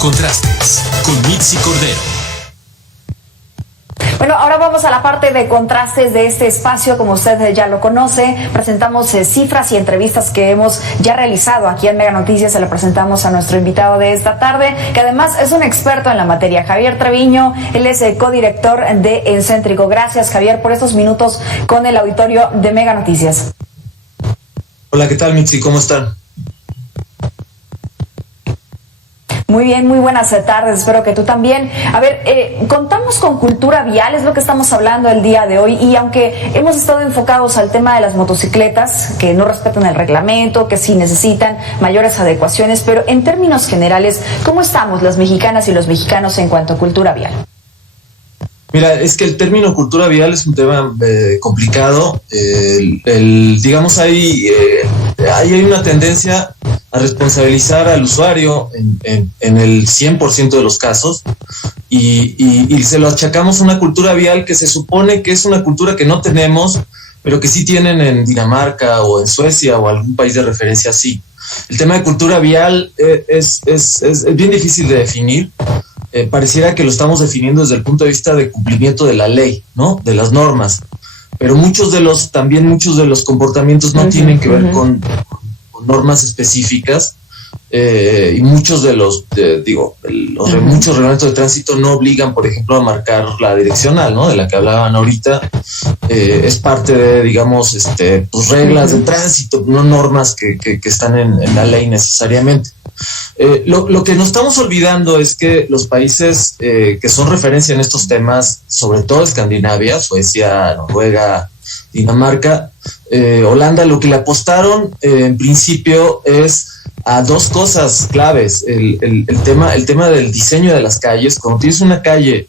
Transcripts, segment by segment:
Contrastes con Mitzi Cordero. Bueno, ahora vamos a la parte de contrastes de este espacio. Como usted ya lo conoce, presentamos cifras y entrevistas que hemos ya realizado aquí en Mega Noticias. Se le presentamos a nuestro invitado de esta tarde, que además es un experto en la materia, Javier Treviño. Él es codirector de Encéntrico. Gracias, Javier, por estos minutos con el auditorio de Mega Noticias. Hola, ¿qué tal, Mitzi? ¿Cómo están? Muy bien, muy buenas tardes, espero que tú también. A ver, contamos con cultura vial, es lo que estamos hablando el día de hoy, y aunque hemos estado enfocados al tema de las motocicletas, que no respetan el reglamento, que sí necesitan mayores adecuaciones, pero en términos generales, ¿cómo estamos las mexicanas y los mexicanos en cuanto a cultura vial? Mira, es que el término cultura vial es un tema complicado. Digamos, hay una tendencia a responsabilizar al usuario en el 100% de los casos y se lo achacamos a una cultura vial que se supone que es una cultura que no tenemos, pero que sí tienen en Dinamarca o en Suecia o algún país de referencia así. El tema de cultura vial es bien difícil de definir. Pareciera que lo estamos definiendo desde el punto de vista de cumplimiento de la ley, ¿no? De las normas. Pero muchos de los comportamientos no tienen que ver con normas específicas, y muchos de muchos reglamentos de tránsito no obligan, por ejemplo, a marcar la direccional, ¿no? De la que hablaban ahorita. Es parte de, digamos, pues reglas de tránsito, no normas que están en la ley necesariamente. Lo que nos estamos olvidando es que los países que son referencia en estos temas, sobre todo Escandinavia, Suecia, Noruega, Dinamarca, Holanda, lo que le apostaron en principio es a dos cosas claves. El tema del diseño de las calles. Cuando tienes una calle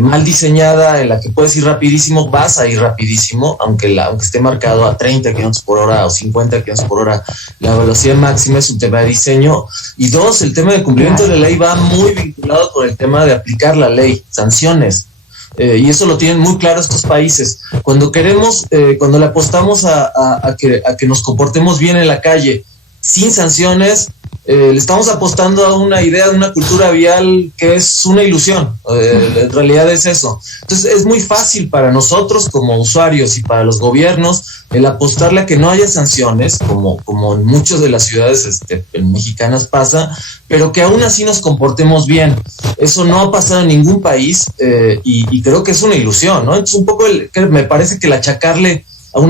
mal diseñada en la que puedes ir rapidísimo, vas a ir rapidísimo, aunque esté marcado a 30 kilómetros por hora o 50 kilómetros por hora, la velocidad máxima es un tema de diseño. Y dos, el tema de cumplimiento de la ley va muy vinculado con el tema de aplicar la ley, sanciones. Y eso lo tienen muy claro estos países. Cuando le apostamos a que nos comportemos bien en la calle, sin sanciones, le estamos apostando a una idea de una cultura vial que es una ilusión. En realidad es eso. Entonces es muy fácil para nosotros como usuarios y para los gobiernos el apostarle a que no haya sanciones, como en muchas de las ciudades mexicanas pasa, pero que aún así nos comportemos bien. Eso no ha pasado en ningún país, y creo que es una ilusión, ¿no? Entonces un poco me parece que el achacarle a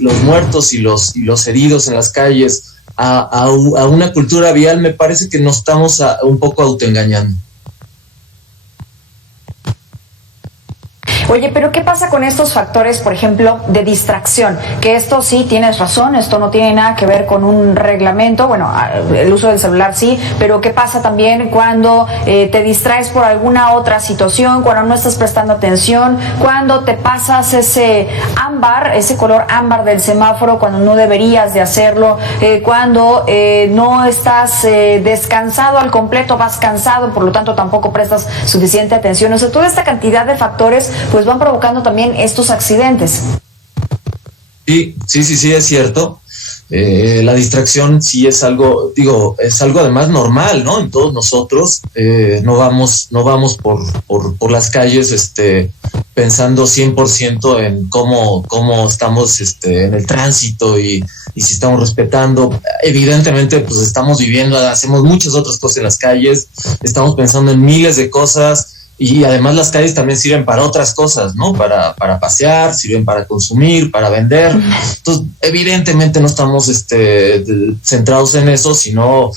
los muertos y los heridos en las calles a una cultura vial, me parece que nos estamos un poco autoengañando. Oye, pero ¿qué pasa con estos factores, por ejemplo, de distracción? Que esto sí, tienes razón, esto no tiene nada que ver con un reglamento, bueno, el uso del celular sí, pero ¿qué pasa también cuando te distraes por alguna otra situación, cuando no estás prestando atención, cuando te pasas ese color ámbar del semáforo cuando no deberías de hacerlo, cuando no estás descansado al completo, vas cansado, por lo tanto tampoco prestas suficiente atención? O sea, toda esta cantidad de factores pues van provocando también estos accidentes. Sí, es cierto. La distracción sí es algo además normal, ¿no? En todos nosotros. No vamos por las calles pensando 100% en cómo estamos en el tránsito y si estamos respetando. Evidentemente, pues estamos viviendo, hacemos muchas otras cosas en las calles, estamos pensando en miles de cosas. Y además las calles también sirven para otras cosas, ¿no? Para pasear, sirven para consumir, para vender. Entonces, evidentemente no estamos centrados en eso, sino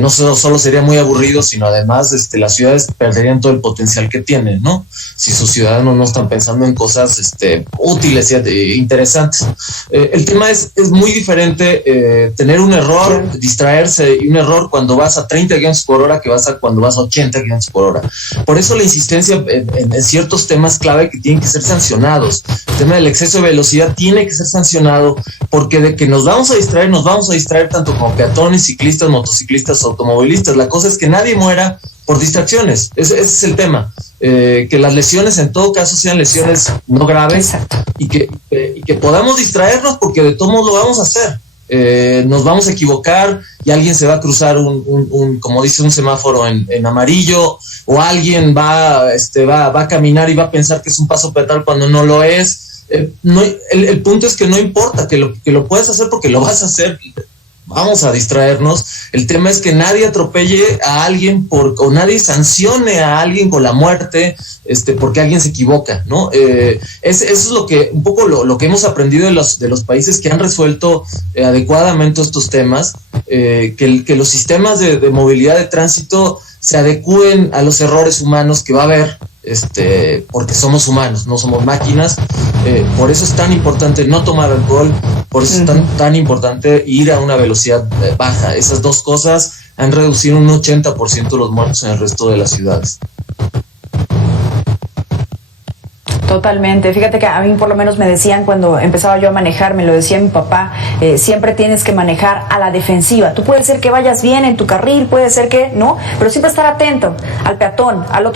no solo sería muy aburrido, sino además las ciudades perderían todo el potencial que tienen, ¿no? Si sus ciudadanos no están pensando en cosas útiles e interesantes. El tema es muy diferente tener un error, distraerse, y un error cuando vas a 30 kilómetros por hora que cuando vas a 80 kilómetros por hora. Por eso la insistencia en ciertos temas clave que tienen que ser sancionados. El tema del exceso de velocidad tiene que ser sancionado, porque de que nos vamos a distraer tanto como peatones, ciclistas, motociclistas, automovilistas. La cosa es que nadie muera por distracciones. Ese es el tema. Que las lesiones en todo caso sean lesiones no graves y que podamos distraernos, porque de todos modos lo vamos a hacer. nos vamos a equivocar y alguien se va a cruzar como dice, un semáforo en amarillo, o alguien va a caminar y va a pensar que es un paso peatonal cuando no lo es. El punto es que no importa, que lo puedes hacer porque lo vas a hacer. Vamos a distraernos. El tema es que nadie atropelle a alguien o nadie sancione a alguien con la muerte, porque alguien se equivoca, ¿no? Eso es lo que, un poco lo que hemos aprendido de los países que han resuelto adecuadamente estos temas, que los sistemas de movilidad de tránsito se adecúen a los errores humanos que va a haber, porque somos humanos, no somos máquinas. Por eso es tan importante no tomar alcohol, por eso es tan importante ir a una velocidad baja. Esas dos cosas han reducido un 80% los muertos en el resto de las ciudades. Totalmente. Fíjate que a mí por lo menos me decían cuando empezaba yo a manejar, me lo decía mi papá, siempre tienes que manejar a la defensiva. Tú puede ser que vayas bien en tu carril, puede ser que no, pero siempre estar atento al peatón, al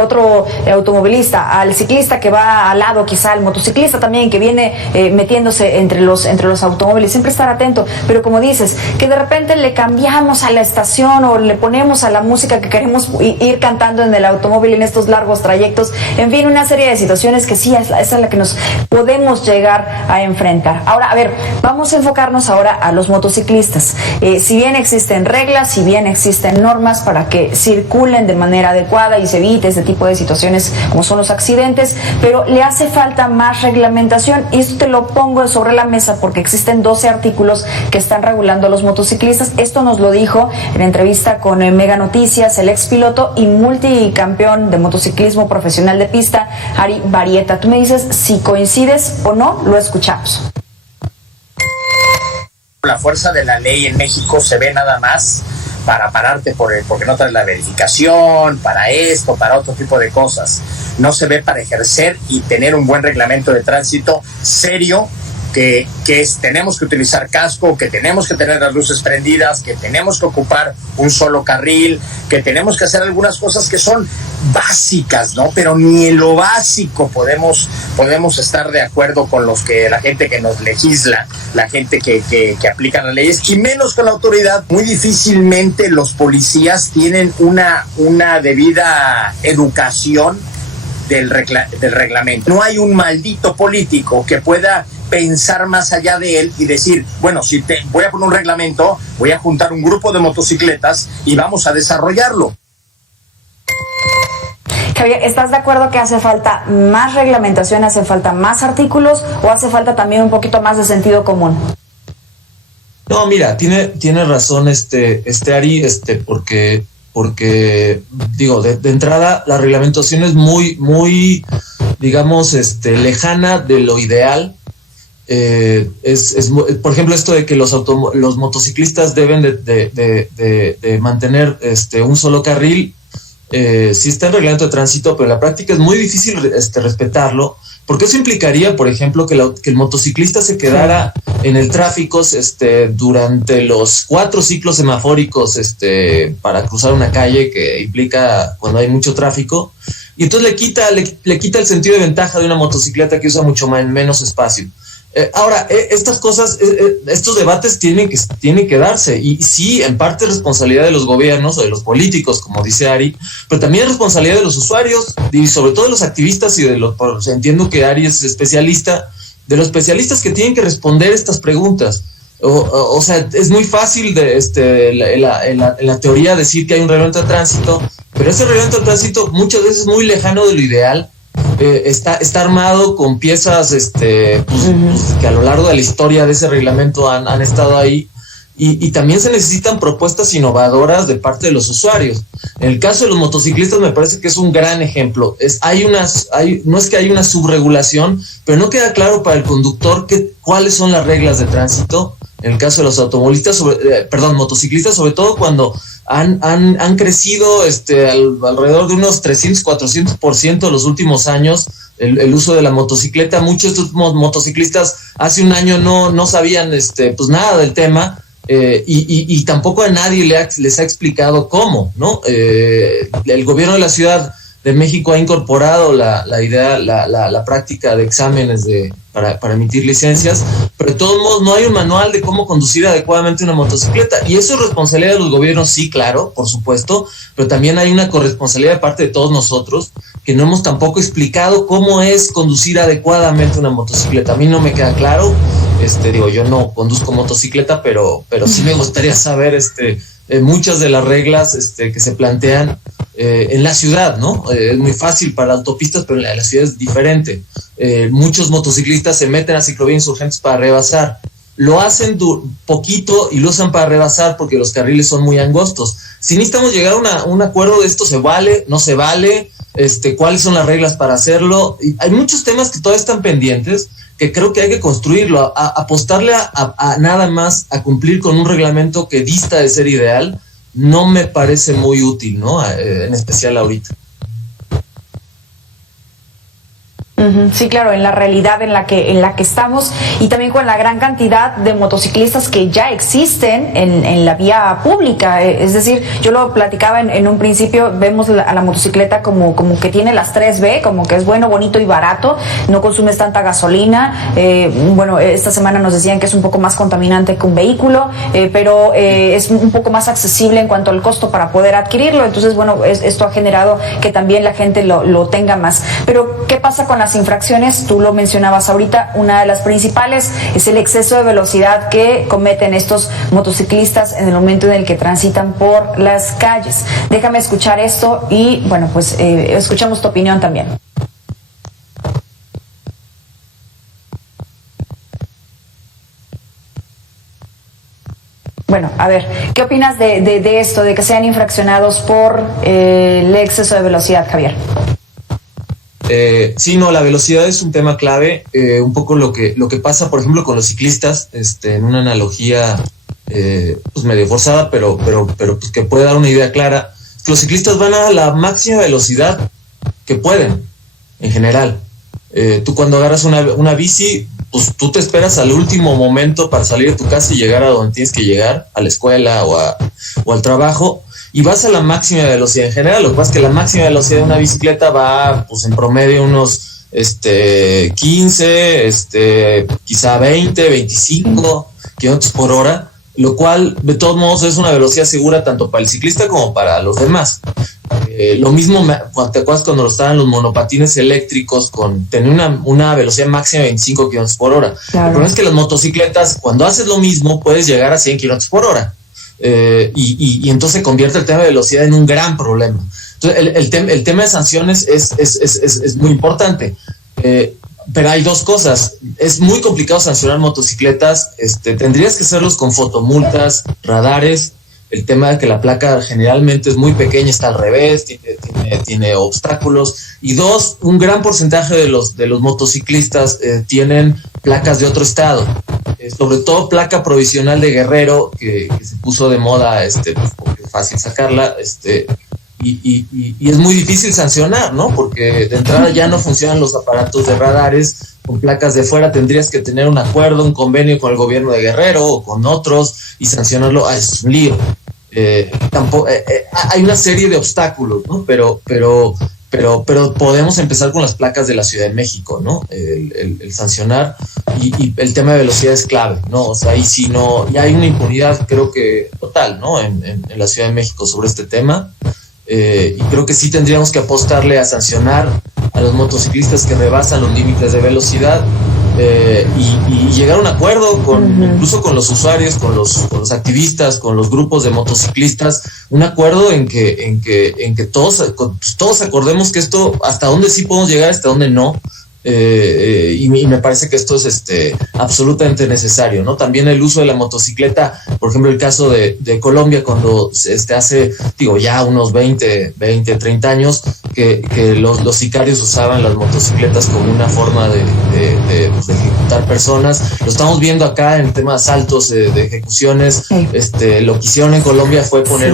otro automovilista, al ciclista que va al lado, quizá al motociclista también que viene metiéndose entre los automóviles, siempre estar atento. Pero como dices, que de repente le cambiamos a la estación o le ponemos a la música que queremos ir cantando en el automóvil en estos largos trayectos, en fin, una serie de situaciones que sí, esa es la que nos podemos llegar a enfrentar. Ahora, a ver, vamos a enfocarnos ahora a los motociclistas. Si bien existen reglas, si bien existen normas para que circulen de manera adecuada y se evite este tipo de situaciones como son los accidentes, pero le hace falta más reglamentación, y esto te lo pongo sobre la mesa porque existen 12 artículos que están regulando a los motociclistas. Esto nos lo dijo en entrevista con Mega Noticias el expiloto y multicampeón de motociclismo profesional de pista, Ari Barieta. Tú me dices si coincides o no, lo escuchamos. La fuerza de la ley en México se ve nada más para pararte porque no traes la verificación, para esto, para otro tipo de cosas. No se ve para ejercer y tener un buen reglamento de tránsito serio, que tenemos que utilizar casco, que tenemos que tener las luces prendidas, que tenemos que ocupar un solo carril, que tenemos que hacer algunas cosas que son básicas, ¿no? Pero ni en lo básico podemos estar de acuerdo con la gente que nos legisla, la gente que aplica las leyes, y menos con la autoridad. Muy difícilmente los policías tienen una debida educación del reglamento. No hay un maldito político que pueda pensar más allá de él y decir, bueno, voy a poner un reglamento, voy a juntar un grupo de motocicletas y vamos a desarrollarlo. Javier, ¿estás de acuerdo que hace falta más reglamentación, hace falta más artículos o hace falta también un poquito más de sentido común? No, mira, tiene razón Ari, porque digo, de entrada la reglamentación es muy digamos, lejana de lo ideal. Por ejemplo, esto de que los motociclistas deben de mantener un solo carril, sí está en reglamento de tránsito, pero en la práctica es muy difícil respetarlo, porque eso implicaría, por ejemplo, que el motociclista se quedara en el tráfico durante los 4 ciclos semafóricos para cruzar una calle, que implica cuando hay mucho tráfico, y entonces le quita el sentido de ventaja de una motocicleta que usa mucho menos espacio. Ahora, estas cosas, estos debates tienen que darse, y sí, en parte es responsabilidad de los gobiernos o de los políticos, como dice Ari, pero también es responsabilidad de los usuarios y sobre todo de los activistas y entiendo que Ari es especialista, de los especialistas que tienen que responder estas preguntas. O sea, es muy fácil en la teoría decir que hay un reglamento de tránsito, pero ese reglamento de tránsito muchas veces es muy lejano de lo ideal. Está armado con piezas que a lo largo de la historia de ese reglamento han estado ahí, y también se necesitan propuestas innovadoras de parte de los usuarios. En el caso de los motociclistas me parece que es un gran ejemplo. No es que hay una subregulación, pero no queda claro para el conductor cuáles son las reglas de tránsito. En el caso de los motociclistas, sobre todo cuando han crecido alrededor de unos 300-400% en los últimos años el uso de la motocicleta. Muchos de estos motociclistas hace un año no sabían pues nada del tema, y tampoco a nadie les ha explicado cómo, ¿no? El gobierno de la ciudad de México ha incorporado la idea, la práctica de exámenes para emitir licencias, pero de todos modos no hay un manual de cómo conducir adecuadamente una motocicleta, y eso es responsabilidad de los gobiernos, sí, claro, por supuesto, pero también hay una corresponsabilidad de parte de todos nosotros, que no hemos tampoco explicado cómo es conducir adecuadamente una motocicleta. A mí no me queda claro, yo no conduzco motocicleta, pero sí me gustaría saber muchas de las reglas que se plantean en la ciudad, ¿no? Es muy fácil para autopistas, pero en la ciudad es diferente. Muchos motociclistas se meten a ciclovía Insurgentes para rebasar. Lo hacen poquito y lo usan para rebasar porque los carriles son muy angostos. Si necesitamos llegar a un acuerdo de esto, ¿se vale? ¿No se vale? ¿Cuáles son las reglas para hacerlo? Y hay muchos temas que todavía están pendientes, que creo que hay que construirlo, apostarle a nada más a cumplir con un reglamento que dista de ser ideal, no me parece muy útil, ¿no? En especial ahorita. Sí, claro, en la realidad en la que estamos, y también con la gran cantidad de motociclistas que ya existen en la vía pública. Es decir, yo lo platicaba en un principio, vemos a la motocicleta como que tiene las 3B, como que es bueno, bonito y barato, no consumes tanta gasolina. Esta semana nos decían que es un poco más contaminante que un vehículo, pero es un poco más accesible en cuanto al costo para poder adquirirlo. Entonces, esto ha generado que también la gente lo tenga más. Pero, ¿qué pasa con las infracciones? Tú lo mencionabas ahorita, una de las principales es el exceso de velocidad que cometen estos motociclistas en el momento en el que transitan por las calles. Déjame escuchar esto y escuchamos tu opinión también. Bueno, a ver, ¿qué opinas de esto, de que sean infraccionados por el exceso de velocidad, Javier? Sí, no, la velocidad es un tema clave. Un poco lo que pasa, por ejemplo, con los ciclistas, en una analogía medio forzada, pero pues que puede dar una idea clara. Los ciclistas van a la máxima velocidad que pueden, en general. Tú cuando agarras una bici, pues tú te esperas al último momento para salir de tu casa y llegar a donde tienes que llegar, a la escuela o al trabajo, y vas a la máxima velocidad en general. Lo que pasa es que la máxima velocidad de una bicicleta va, pues, en promedio unos 15, quizá 20, 25 kilómetros por hora, lo cual de todos modos es una velocidad segura tanto para el ciclista como para los demás. Lo mismo, ¿te acuerdas cuando estaban los monopatines eléctricos tenían una velocidad máxima de 25 kilómetros por hora? Claro. El problema es que las motocicletas, cuando haces lo mismo, puedes llegar a 100 kilómetros por hora. Y entonces se convierte el tema de velocidad en un gran problema. Entonces el tema de sanciones es muy importante, pero hay dos cosas. Es muy complicado sancionar motocicletas. Tendrías que hacerlos con fotomultas, radares. El tema de que la placa generalmente es muy pequeña, está al revés, tiene obstáculos. Y dos, un gran porcentaje de los motociclistas tienen placas de otro estado, sobre todo placa provisional de Guerrero, que se puso de moda, porque es fácil sacarla, y es muy difícil sancionar, ¿no? Porque de entrada ya no funcionan los aparatos de radares. Con placas de fuera tendrías que tener un acuerdo, un convenio con el gobierno de Guerrero o con otros y sancionarlo. Es un lío. Hay una serie de obstáculos, ¿no? Pero podemos empezar con las placas de la Ciudad de México, ¿no? El sancionar, y el tema de velocidad es clave, ¿no? O sea, ahí sí no, y hay una impunidad, creo que total, ¿no? En la Ciudad de México sobre este tema. Y creo que sí tendríamos que apostarle a sancionar a los motociclistas que rebasan los límites de velocidad, y llegar a un acuerdo incluso con los usuarios, con los activistas, con los grupos de motociclistas, un acuerdo en que todos acordemos que esto, hasta dónde sí podemos llegar, hasta dónde no. Y me parece que esto es absolutamente necesario, ¿no? También el uso de la motocicleta, por ejemplo, el caso de Colombia, cuando hace, ya unos 20, 30 años, que los sicarios usaban las motocicletas como una forma de ejecutar personas. Lo estamos viendo acá en el tema de asaltos, de ejecuciones. Lo que hicieron en Colombia fue poner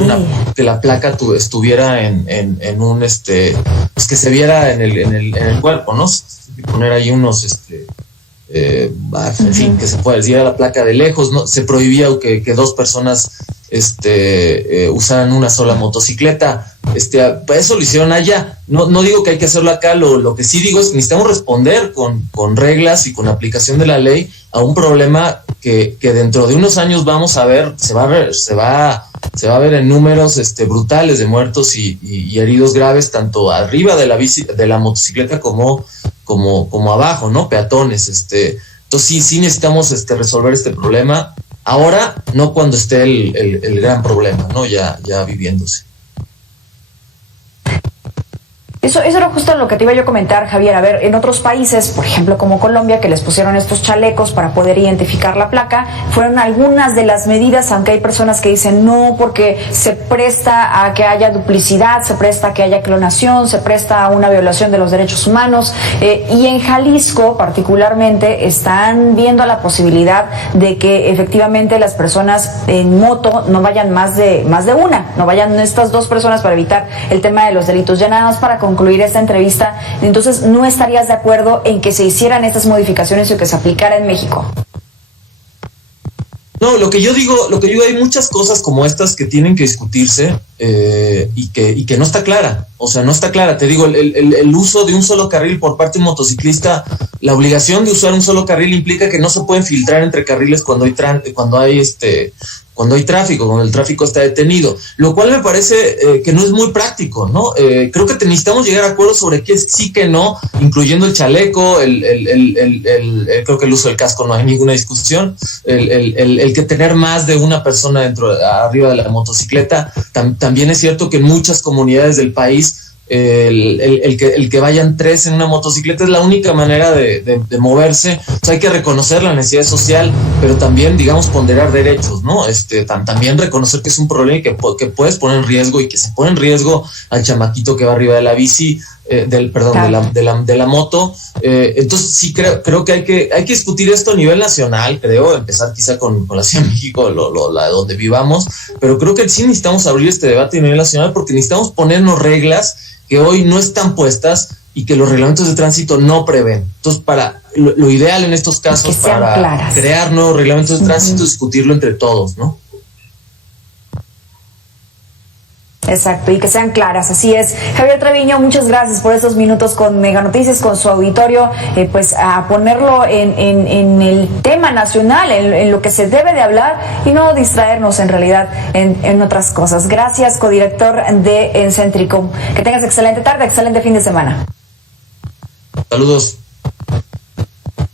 que la placa estuviera en un, pues que se viera en el cuerpo, ¿no? Poner ahí unos, en fin, que se pueda decir a la placa de lejos, ¿no? Se prohibía que dos personas usaran una sola motocicleta. Eso lo hicieron allá. No digo que hay que hacerlo acá, lo que sí digo es que necesitamos responder con reglas y con aplicación de la ley a un problema que dentro de unos años vamos a ver, se va a ver en números brutales de muertos y heridos graves, tanto arriba de la motocicleta como abajo, ¿no? Peatones. Entonces sí necesitamos resolver este problema ahora, no cuando esté el gran problema, ¿no? Ya viviéndose. Eso era justo lo que te iba yo a comentar, Javier. A ver, en otros países, por ejemplo como Colombia, que les pusieron estos chalecos para poder identificar la placa, fueron algunas de las medidas, aunque hay personas que dicen no, porque se presta a que haya duplicidad, se presta a que haya clonación, se presta a una violación de los derechos humanos. Y en Jalisco, particularmente, están viendo la posibilidad de que efectivamente las personas en moto no vayan más de una, no vayan estas dos personas para evitar el tema de los delitos. Ya nada más para concluir esta entrevista, entonces, ¿no estarías de acuerdo en que se hicieran estas modificaciones y que se aplicara en México? No, lo que yo digo, hay muchas cosas como estas que tienen que discutirse y que no está clara. O sea, no está clara. Te digo, el uso de un solo carril por parte de un motociclista, la obligación de usar un solo carril implica que no se pueden filtrar entre carriles cuando hay tráfico, cuando el tráfico está detenido, lo cual me parece que no es muy práctico, ¿no? Creo que necesitamos llegar a acuerdos sobre qué sí, que no, incluyendo el chaleco, creo que el uso del casco no hay ninguna discusión, el que tener más de una persona arriba de la motocicleta. También es cierto que en muchas comunidades del país el que vayan 3 en una motocicleta es la única manera de moverse. O sea, hay que reconocer la necesidad social, pero también, digamos, ponderar derechos, ¿no? También reconocer que es un problema y que puedes poner en riesgo, y que se pone en riesgo al chamaquito que va arriba de la bici, de la moto. Entonces sí creo que hay que discutir esto a nivel nacional, empezar quizá con la Ciudad de México, donde vivamos, pero creo que sí necesitamos abrir este debate a nivel nacional, porque necesitamos ponernos reglas que hoy no están puestas y que los reglamentos de tránsito no prevén. Entonces, para lo ideal en estos casos, para claras, crear nuevos reglamentos de tránsito, discutirlo entre todos, ¿no? Exacto, y que sean claras, así es. Javier Treviño, muchas gracias por estos minutos con Mega Noticias, con su auditorio, pues a ponerlo en el tema nacional, en lo que se debe de hablar, y no distraernos en realidad en otras cosas. Gracias, codirector de Encéntrico. Que tengas excelente tarde, excelente fin de semana. Saludos.